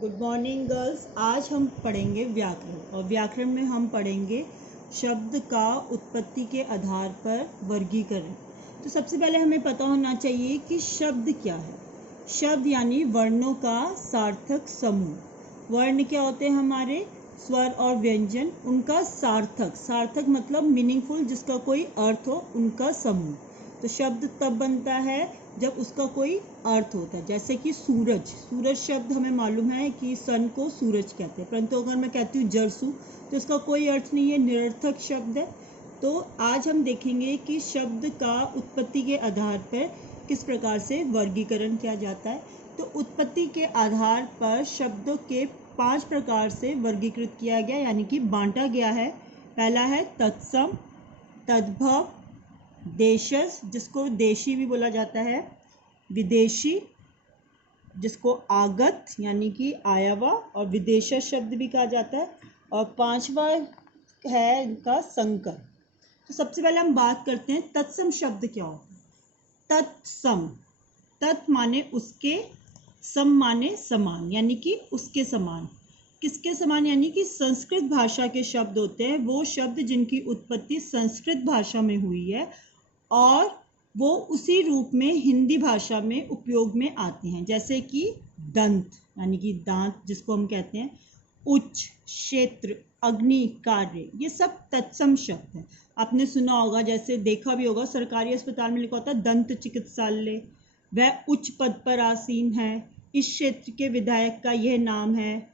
Good morning girls. आज हम पढ़ेंगे व्याकरण और व्याकरण में हम पढ़ेंगे शब्द का उत्पत्ति के आधार पर वर्गीकरण। तो सबसे पहले हमें पता होना चाहिए कि शब्द क्या है। शब्द यानी वर्णों का सार्थक समूह। वर्ण क्या होते हैं? हमारे स्वर और व्यंजन, उनका सार्थक। सार्थक मतलब मीनिंगफुल, जिसका कोई अर्थ हो, उनका समूह। तो शब्द तब बनता है जब उसका कोई अर्थ होता है। जैसे कि सूरज, सूरज शब्द हमें मालूम है कि सन को सूरज कहते हैं, परंतु अगर मैं कहती हूँ जरसू तो इसका कोई अर्थ नहीं है, निरर्थक शब्द है। तो आज हम देखेंगे कि शब्द का उत्पत्ति के आधार पर किस प्रकार से वर्गीकरण किया जाता है। तो उत्पत्ति के आधार पर शब्दों के 5 प्रकार से वर्गीकृत किया गया, यानी कि बांटा गया है। पहला है तत्सम, तद्भव, देशज जिसको देशी भी बोला जाता है, विदेशी जिसको आगत यानी कि आया हुआ और विदेशज शब्द भी कहा जाता है, और 5वां है इनका संकर। तो सबसे पहले हम बात करते हैं तत्सम शब्द क्या होता है। तत्सम, तत् माने उसके, सम माने समान, यानी कि उसके समान। किसके समान? यानी कि संस्कृत भाषा के शब्द होते हैं, वो शब्द जिनकी उत्पत्ति संस्कृत भाषा में हुई है और वो उसी रूप में हिंदी भाषा में उपयोग में आते हैं। जैसे कि दंत यानी कि दांत जिसको हम कहते हैं, उच्च, क्षेत्र, अग्नि, कार्य, ये सब तत्सम शब्द हैं। आपने सुना होगा, जैसे देखा भी होगा, सरकारी अस्पताल में लिखा होता है दंत चिकित्सालय, वह उच्च पद पर आसीन है, इस क्षेत्र के विधायक का यह नाम है,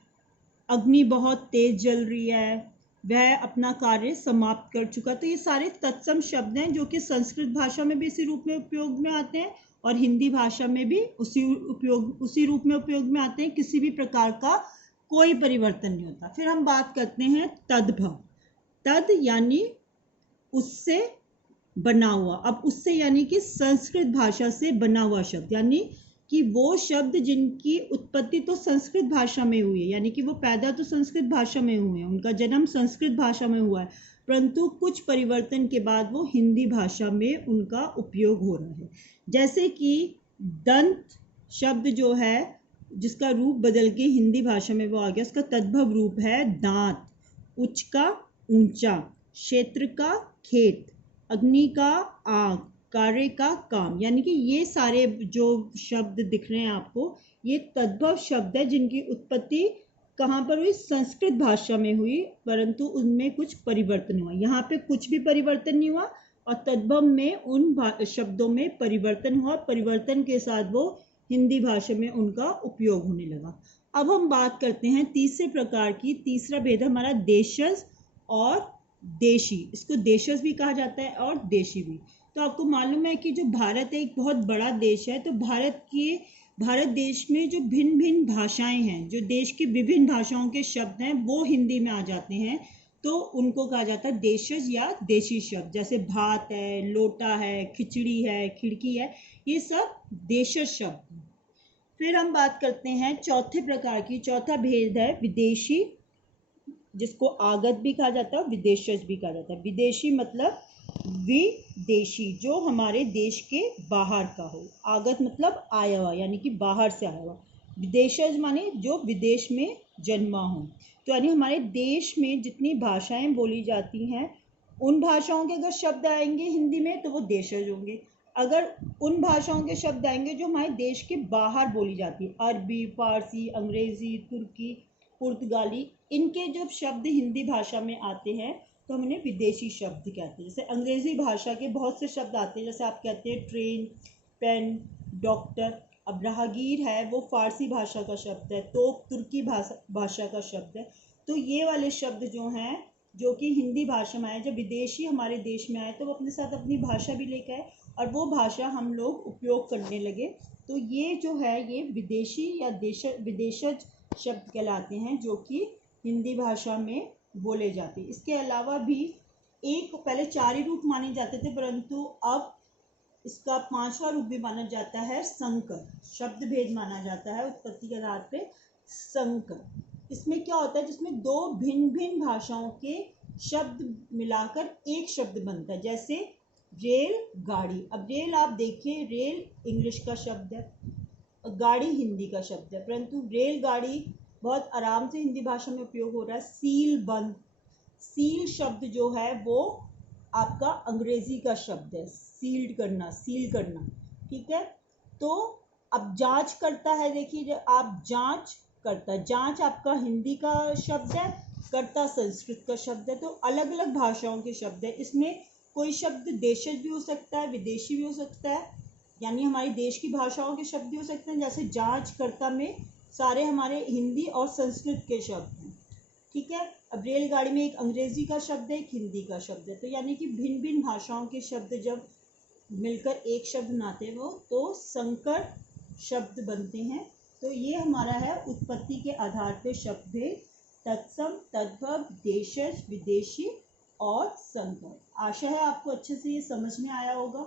अग्नि बहुत तेज जल रही है, वह अपना कार्य समाप्त कर चुका। तो ये सारे तत्सम शब्द हैं जो कि संस्कृत भाषा में भी इसी रूप में उपयोग में आते हैं और हिंदी भाषा में भी उसी रूप में उपयोग में आते हैं। किसी भी प्रकार का कोई परिवर्तन नहीं होता। फिर हम बात करते हैं तद्भव। तद यानी उससे बना हुआ। अब उससे यानी कि संस्कृत भाषा से बना हुआ शब्द, यानी कि वो शब्द जिनकी उत्पत्ति तो संस्कृत भाषा में हुई है, यानी कि वो पैदा तो संस्कृत भाषा में हुए हैं, उनका जन्म संस्कृत भाषा में हुआ है, परंतु कुछ परिवर्तन के बाद वो हिंदी भाषा में उनका उपयोग हो रहा है। जैसे कि दंत शब्द जो है, जिसका रूप बदल के हिंदी भाषा में वो आ गया, उसका तद्भव रूप है दांत, उच्च का ऊंचा, क्षेत्र का खेत, अग्नि का आग, कार्य का काम। यानी कि ये सारे जो शब्द दिख रहे हैं आपको, ये तद्भव शब्द है जिनकी उत्पत्ति कहाँ पर हुई? संस्कृत भाषा में हुई, परंतु उनमें कुछ परिवर्तन हुआ। यहाँ पे कुछ भी परिवर्तन नहीं हुआ और तद्भव में उन शब्दों में परिवर्तन हुआ। परिवर्तन के साथ वो हिंदी भाषा में उनका उपयोग होने लगा। अब हम बात करते हैं तीसरे प्रकार की। तीसरा भेद हमारा देशज और देशी। इसको देशज भी कहा जाता है और देशी भी। तो आपको मालूम है कि जो भारत एक बहुत बड़ा देश है, तो भारत देश में जो भिन्न भिन्न भाषाएं हैं, जो देश की विभिन्न भाषाओं के शब्द हैं, वो हिंदी में आ जाते हैं, तो उनको कहा जाता है देशज या देशी शब्द। जैसे भात है, लोटा है, खिचड़ी है, खिड़की है, ये सब देशज शब्द। फिर हम बात करते हैं चौथे प्रकार की। चौथा भेद है विदेशी, जिसको आगत भी कहा जाता है, विदेशज भी कहा जाता है। विदेशी मतलब विदेशी, जो हमारे देश के बाहर का हो। आगत मतलब आया हुआ, यानी कि बाहर से आया हुआ। विदेशज माने जो विदेश में जन्मा हो। तो यानी हमारे देश में जितनी भाषाएं बोली जाती हैं, उन भाषाओं के अगर शब्द आएंगे हिंदी में तो वो देशज होंगे। अगर उन भाषाओं के शब्द आएंगे जो हमारे देश के बाहर बोली जाती है, अरबी, फारसी, अंग्रेजी, तुर्की, पुर्तगाली, इनके जब शब्द हिंदी भाषा में आते हैं तो हम उन्हें विदेशी शब्द कहते हैं। जैसे अंग्रेजी भाषा के बहुत से शब्द आते हैं, जैसे आप कहते हैं ट्रेन, पेन, डॉक्टर। अब राहगीर है, वो फारसी भाषा का शब्द है, तोप तुर्की भाषा का शब्द है। तो ये वाले शब्द जो हैं, जो कि हिंदी भाषा में आए, जब विदेशी हमारे देश में आए तो वो अपने साथ अपनी भाषा भी लेकर आए और वो भाषा हम लोग उपयोग करने लगे। तो ये जो है, ये विदेशी या विदेशज शब्द कहलाते हैं, जो कि हिंदी भाषा में बोले जाते हैं। इसके अलावा भी पहले 4 ही रूप माने जाते थे, परंतु अब इसका 5वां रूप भी माना जाता है संकर। शब्द भेद माना जाता है उत्पत्ति के आधार पे संकर। इसमें क्या होता है? जिसमें 2 भिन्न भिन्न भाषाओं के शब्द मिलाकर एक शब्द बनता है। जैसे रेल, गाड़ी। अब रेल आप देखिए, रेल इंग्लिश का शब्द है, गाड़ी हिंदी का शब्द है, परंतु रेलगाड़ी बहुत आराम से हिंदी भाषा में उपयोग हो रहा है। सील बंद, सील शब्द जो है वो आपका अंग्रेजी का शब्द है, सील्ड करना, सील करना, ठीक है। तो अब जांच करता है, देखिए जब आप जांच करता, जांच आपका हिंदी का शब्द है, करता संस्कृत का शब्द है, तो अलग अलग भाषाओं के शब्द है। इसमें कोई शब्द देशज भी हो सकता है, विदेशी भी हो सकता है, यानी हमारी देश की भाषाओं के शब्द भी हो सकते हैं। जैसे जांच करता में सारे हमारे हिंदी और संस्कृत के शब्द हैं, ठीक है। अब रेलगाड़ी में एक अंग्रेजी का शब्द है, एक हिंदी का शब्द है, तो यानी कि भिन्न भिन्न भाषाओं के शब्द जब मिलकर एक शब्द बनाते हैं वो तो संकर शब्द बनते हैं। तो ये हमारा है उत्पत्ति के आधार पर शब्द भेद, तत्सम, तद्भव, देशज, विदेशी और संकर। आशा है आपको अच्छे से ये समझ में आया होगा।